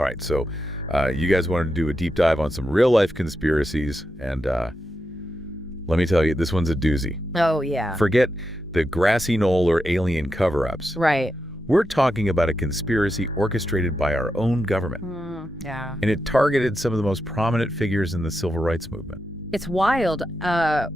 All right, so you guys wanted to do a deep dive on some real-life conspiracies, and let me tell you, this one's a doozy. Oh, yeah. Forget the grassy knoll or alien cover-ups. Right. We're talking about a conspiracy orchestrated by our own government. Yeah. And it targeted some of the most prominent figures in the civil rights movement. It's wild.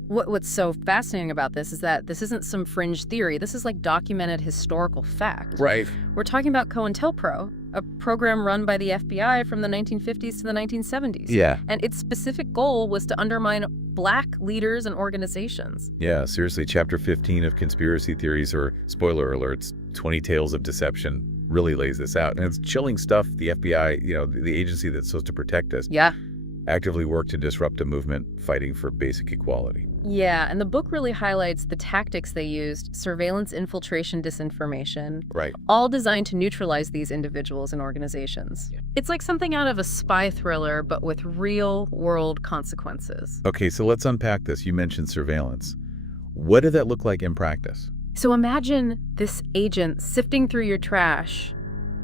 What's so fascinating about this is that this isn't some fringe theory. This is like documented historical fact. Right. We're talking about CoIntelPro, a program run by the FBI from the 1950s to the 1970s. Yeah. And its specific goal was to undermine Black leaders and organizations. Yeah, seriously, Chapter 15 of Conspiracy Theories, or spoiler alerts, 20 Tales of Deception, really lays this out. And it's chilling stuff. The FBI, the agency that's supposed to protect us, Yeah. actively worked to disrupt a movement fighting for basic equality. Yeah, and the book really highlights the tactics they used: surveillance, infiltration, disinformation. Right. All designed to neutralize these individuals and organizations. Yeah. It's like something out of a spy thriller, but with real-world consequences. Okay, so let's unpack this. You mentioned surveillance. What did that look like in practice? So imagine this agent sifting through your trash,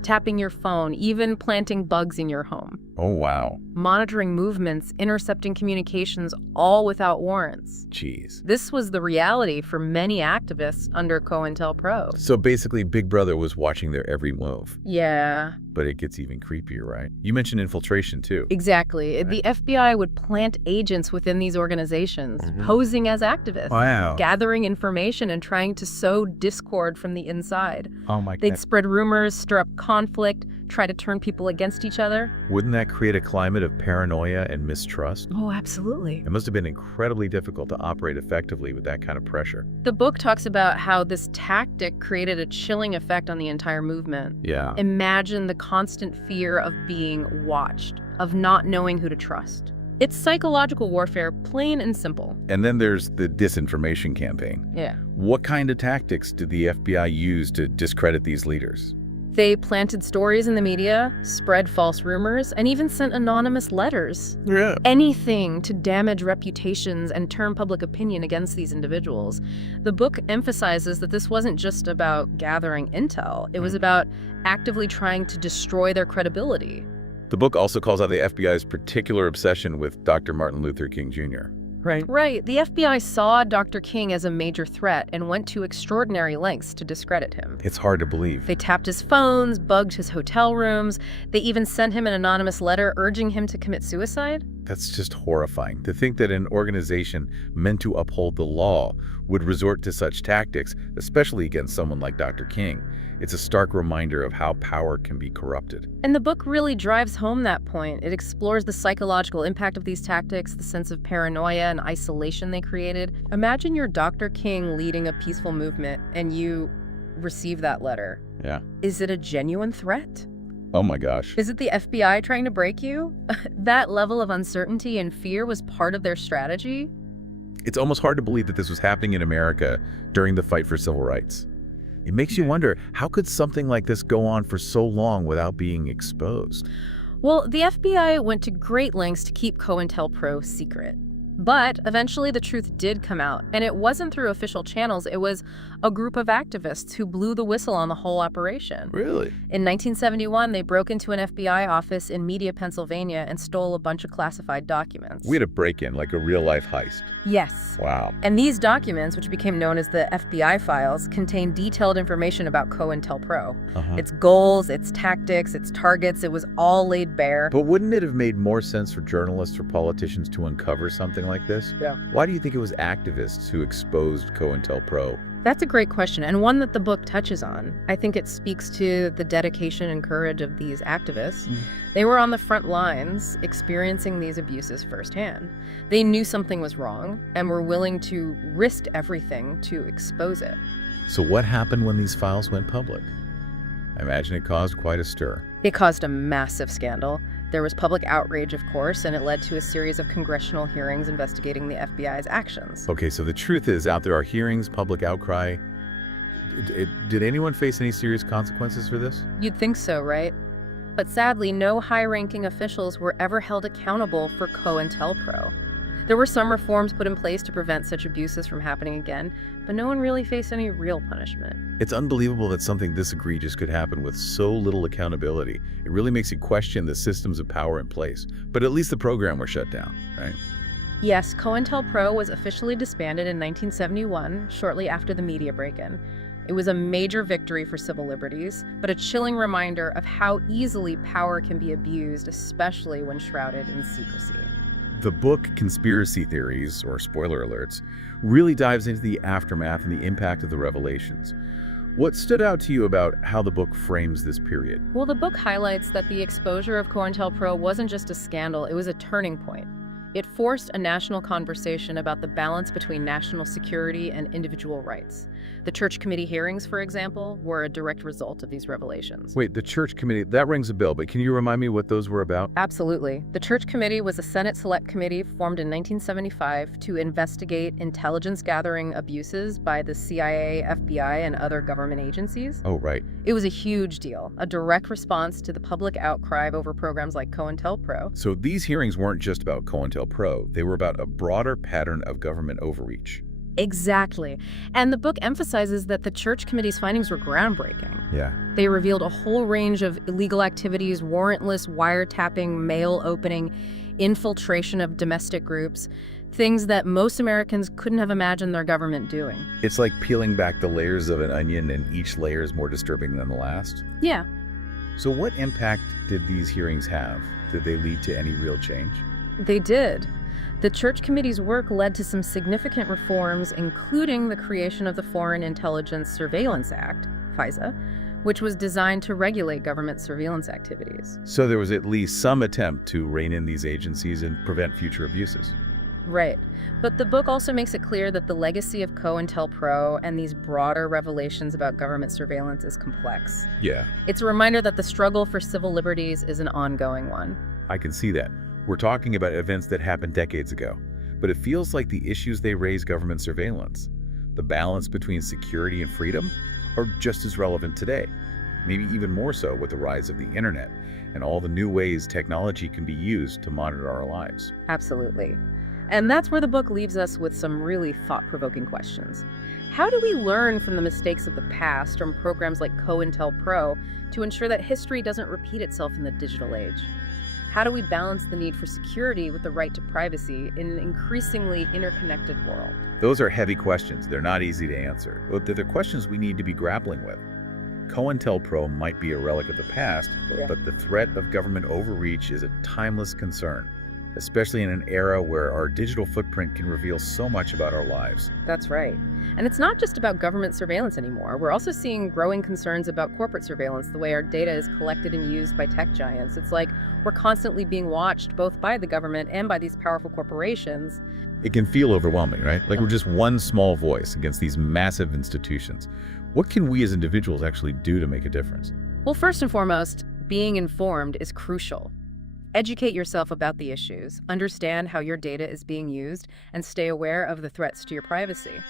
tapping your phone, even planting bugs in your home. Oh, wow. Monitoring movements, intercepting communications, all without warrants. Jeez. This was the reality for many activists under CoIntelPro. So basically, Big Brother was watching their every move. Yeah. But it gets even creepier, right? You mentioned infiltration, too. Exactly. Right. The FBI would plant agents within these organizations, posing as activists, Wow. gathering information and trying to sow discord from the inside. Oh, my They'd God. spread rumors, stir up conflict, try to turn people against each other. Wouldn't that create a climate of paranoia and mistrust? Oh, absolutely. It must have been incredibly difficult to operate effectively with that kind of pressure. The book talks about how this tactic created a chilling effect on the entire movement. Yeah. Imagine the constant fear of being watched, of not knowing who to trust. It's psychological warfare, plain and simple. And then there's the disinformation campaign. Yeah. What kind of tactics did the FBI use to discredit these leaders? They planted stories in the media, spread false rumors, and even sent anonymous letters. Yeah. Anything to damage reputations and turn public opinion against these individuals. The book emphasizes that this wasn't just about gathering intel. It was about actively trying to destroy their credibility. The book also calls out the FBI's particular obsession with Dr. Martin Luther King Jr. Right. The FBI saw Dr. King as a major threat and went to extraordinary lengths to discredit him. It's hard to believe. They tapped his phones, bugged his hotel rooms. They even sent him an anonymous letter urging him to commit suicide. That's just horrifying. To think that an organization meant to uphold the law would resort to such tactics, especially against someone like Dr. King. It's a stark reminder of how power can be corrupted. And the book really drives home that point. It explores the psychological impact of these tactics, the sense of paranoia and isolation they created. Imagine you're Dr. King leading a peaceful movement and you receive that letter. Yeah. Is it a genuine threat? Oh my gosh. Is it the FBI trying to break you? That level of uncertainty and fear was part of their strategy. It's almost hard to believe that this was happening in America during the fight for civil rights. It makes you wonder, how could something like this go on for so long without being exposed? Well, the FBI went to great lengths to keep CoIntelPro secret. But eventually the truth did come out, and it wasn't through official channels. It was a group of activists who blew the whistle on the whole operation. Really? In 1971, they broke into an FBI office in Media, Pennsylvania, and stole a bunch of classified documents. We had a break-in, like a real-life heist. Yes. Wow. And these documents, which became known as the FBI files, contain detailed information about CoIntelPro. Its goals, its tactics, its targets, it was all laid bare. But wouldn't it have made more sense for journalists or politicians to uncover something like this? Yeah. Why do you think it was activists who exposed CoIntelPro? That's a great question, and one that the book touches on. I think it speaks to the dedication and courage of these activists. They were on the front lines, experiencing these abuses firsthand. They knew something was wrong and were willing to risk everything to expose it. So what happened when these files went public? I imagine it caused quite a stir. It caused a massive scandal. There was public outrage, of course, and it led to a series of congressional hearings investigating the FBI's actions. Okay, so the truth is, out there are hearings, public outcry. Did anyone face any serious consequences for this? You'd think so, right? But sadly, no high-ranking officials were ever held accountable for CoIntelPro. There were some reforms put in place to prevent such abuses from happening again, but no one really faced any real punishment. It's unbelievable that something this egregious could happen with so little accountability. It really makes you question the systems of power in place. But at least the program was shut down, right? Yes, CoIntelPro was officially disbanded in 1971, shortly after the media break-in. It was a major victory for civil liberties, but a chilling reminder of how easily power can be abused, especially when shrouded in secrecy. The book Conspiracy Theories, or spoiler alerts, really dives into the aftermath and the impact of the revelations. What stood out to you about how the book frames this period? Well, the book highlights that the exposure of CoIntelPro wasn't just a scandal, it was a turning point. It forced a national conversation about the balance between national security and individual rights. The Church Committee hearings, for example, were a direct result of these revelations. Wait, the Church Committee, that rings a bell, but can you remind me what those were about? Absolutely. The Church Committee was a Senate Select Committee formed in 1975 to investigate intelligence gathering abuses by the CIA, FBI, and other government agencies. Oh, right. It was a huge deal, a direct response to the public outcry over programs like CoIntelPro. So these hearings weren't just about CoIntelPro, they were about a broader pattern of government overreach. Exactly. And the book emphasizes that the Church Committee's findings were groundbreaking. Yeah. They revealed a whole range of illegal activities, warrantless wiretapping, mail opening, infiltration of domestic groups, things that most Americans couldn't have imagined their government doing. It's like peeling back the layers of an onion, and each layer is more disturbing than the last. Yeah. So what impact did these hearings have? Did they lead to any real change? They did. The Church Committee's work led to some significant reforms, including the creation of the Foreign Intelligence Surveillance Act, FISA, which was designed to regulate government surveillance activities. So there was at least some attempt to rein in these agencies and prevent future abuses. Right. But the book also makes it clear that the legacy of CoIntelPro and these broader revelations about government surveillance is complex. Yeah, It's a reminder that the struggle for civil liberties is an ongoing one. I can see that. We're talking about events that happened decades ago, but it feels like the issues they raise government surveillance, the balance between security and freedom, are just as relevant today. Maybe even more so with the rise of the internet and all the new ways technology can be used to monitor our lives. Absolutely. And that's where the book leaves us with some really thought-provoking questions. How do we learn from the mistakes of the past from programs like CoIntelPro to ensure that history doesn't repeat itself in the digital age? How do we balance the need for security with the right to privacy in an increasingly interconnected world? Those are heavy questions. They're not easy to answer, but they're the questions we need to be grappling with. CoIntelPro might be a relic of the past, but the threat of government overreach is a timeless concern, especially in an era where our digital footprint can reveal so much about our lives. That's right. And it's not just about government surveillance anymore. We're also seeing growing concerns about corporate surveillance, the way our data is collected and used by tech giants. It's like we're constantly being watched both by the government and by these powerful corporations. It can feel overwhelming, right? Like we're just one small voice against these massive institutions. What can we as individuals actually do to make a difference? Well, first and foremost, being informed is crucial. Educate yourself about the issues, understand how your data is being used, and stay aware of the threats to your privacy.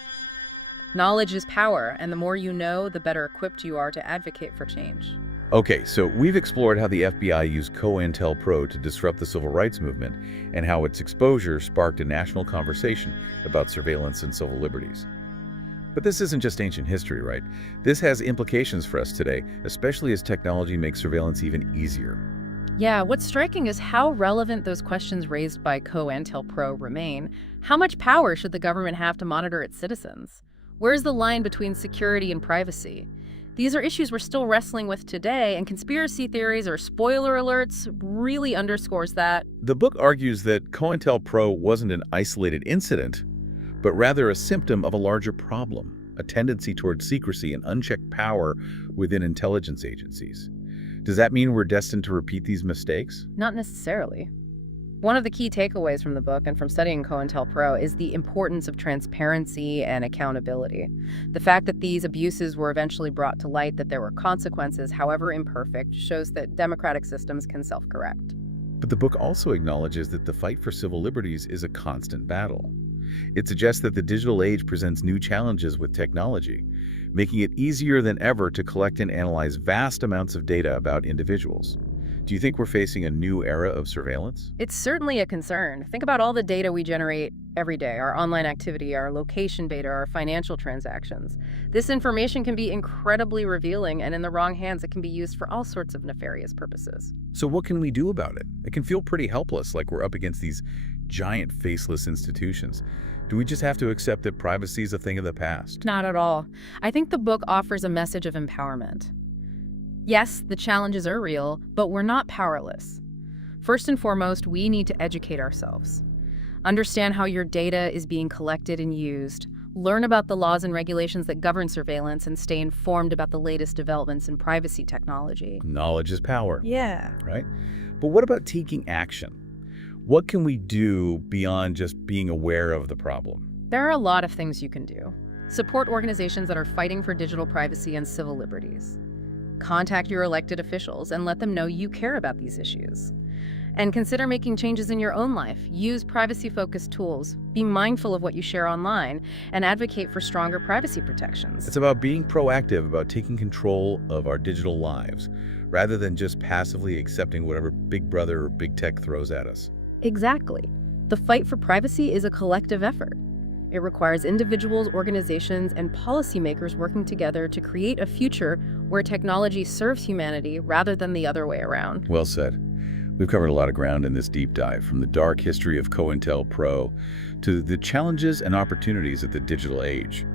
Knowledge is power, and the more you know, the better equipped you are to advocate for change. Okay, so we've explored how the FBI used CoIntelPro to disrupt the civil rights movement and how its exposure sparked a national conversation about surveillance and civil liberties. But this isn't just ancient history, right? This has implications for us today, especially as technology makes surveillance even easier. Yeah, what's striking is how relevant those questions raised by CoIntelPro remain. How much power should the government have to monitor its citizens? Where's the line between security and privacy? These are issues we're still wrestling with today, and conspiracy theories or spoiler alerts really underscores that. The book argues that CoIntelPro wasn't an isolated incident, but rather a symptom of a larger problem, a tendency toward secrecy and unchecked power within intelligence agencies. Does that mean we're destined to repeat these mistakes? Not necessarily. One of the key takeaways from the book and from studying CoIntelPro is the importance of transparency and accountability. The fact that these abuses were eventually brought to light, that there were consequences, however imperfect, shows that democratic systems can self-correct. But the book also acknowledges that the fight for civil liberties is a constant battle. It suggests that the digital age presents new challenges with technology, making it easier than ever to collect and analyze vast amounts of data about individuals. Do you think we're facing a new era of surveillance? It's certainly a concern. Think about all the data we generate every day, our online activity, our location data, our financial transactions. This information can be incredibly revealing, and in the wrong hands, it can be used for all sorts of nefarious purposes. So what can we do about it? It can feel pretty helpless, like we're up against these giant faceless institutions. Do we just have to accept that privacy is a thing of the past? Not at all. I think the book offers a message of empowerment. Yes, the challenges are real, but we're not powerless. First and foremost, we need to educate ourselves. Understand how your data is being collected and used. Learn about the laws and regulations that govern surveillance and stay informed about the latest developments in privacy technology. Knowledge is power. Yeah. Right? But what about taking action? What can we do beyond just being aware of the problem? There are a lot of things you can do. Support organizations that are fighting for digital privacy and civil liberties. Contact your elected officials and let them know you care about these issues. And consider making changes in your own life. Use privacy-focused tools. Be mindful of what you share online and advocate for stronger privacy protections. It's about being proactive, about taking control of our digital lives, rather than just passively accepting whatever Big Brother or Big Tech throws at us. Exactly. The fight for privacy is a collective effort. It requires individuals, organizations, and policymakers working together to create a future where technology serves humanity rather than the other way around. Well said. We've covered a lot of ground in this deep dive, from the dark history of CoIntelPro to the challenges and opportunities of the digital age.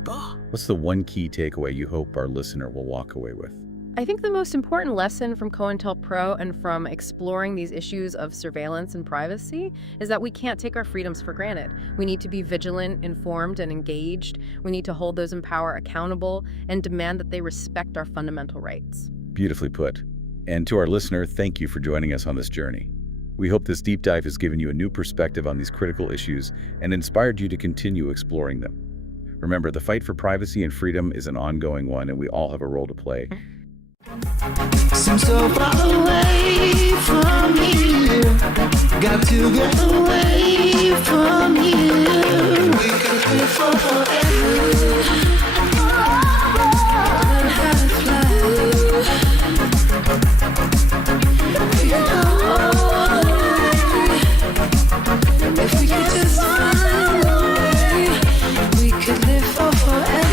What's the one key takeaway you hope our listener will walk away with? I think the most important lesson from CoIntelPro and from exploring these issues of surveillance and privacy is that we can't take our freedoms for granted. We need to be vigilant, informed, and engaged. We need to hold those in power accountable and demand that they respect our fundamental rights. Beautifully put. And to our listener, thank you for joining us on this journey. We hope this deep dive has given you a new perspective on these critical issues and inspired you to continue exploring them. Remember, the fight for privacy and freedom is an ongoing one, and we all have a role to play. Seem so far away from here. Got to get away from here. We could live forever. Learn how to fly. We could go away. If we could just find a way, we could live forever.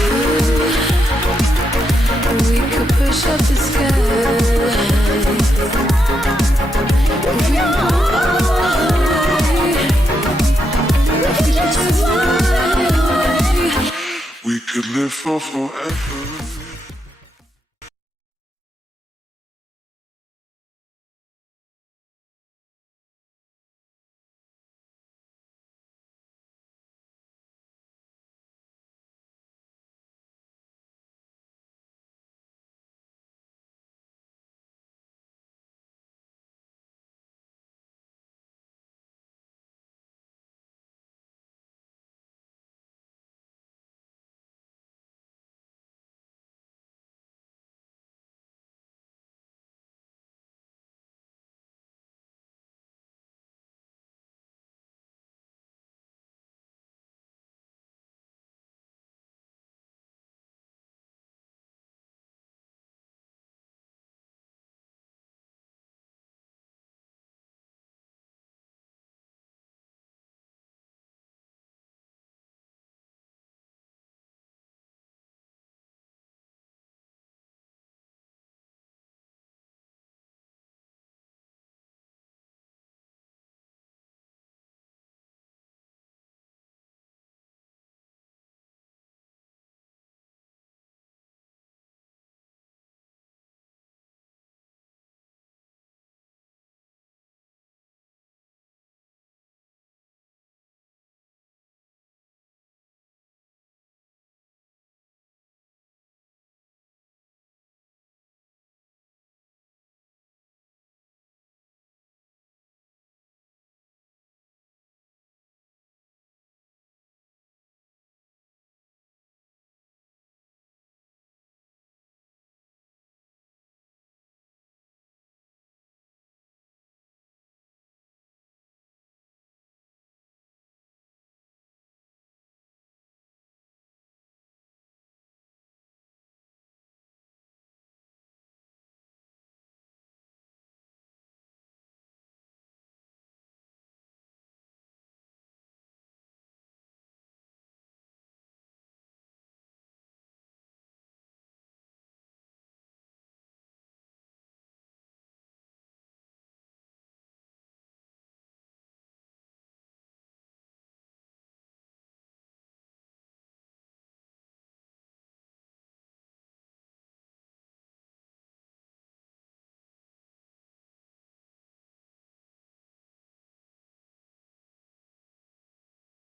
We could push up the sky. If we could just fly away, we could live for forever.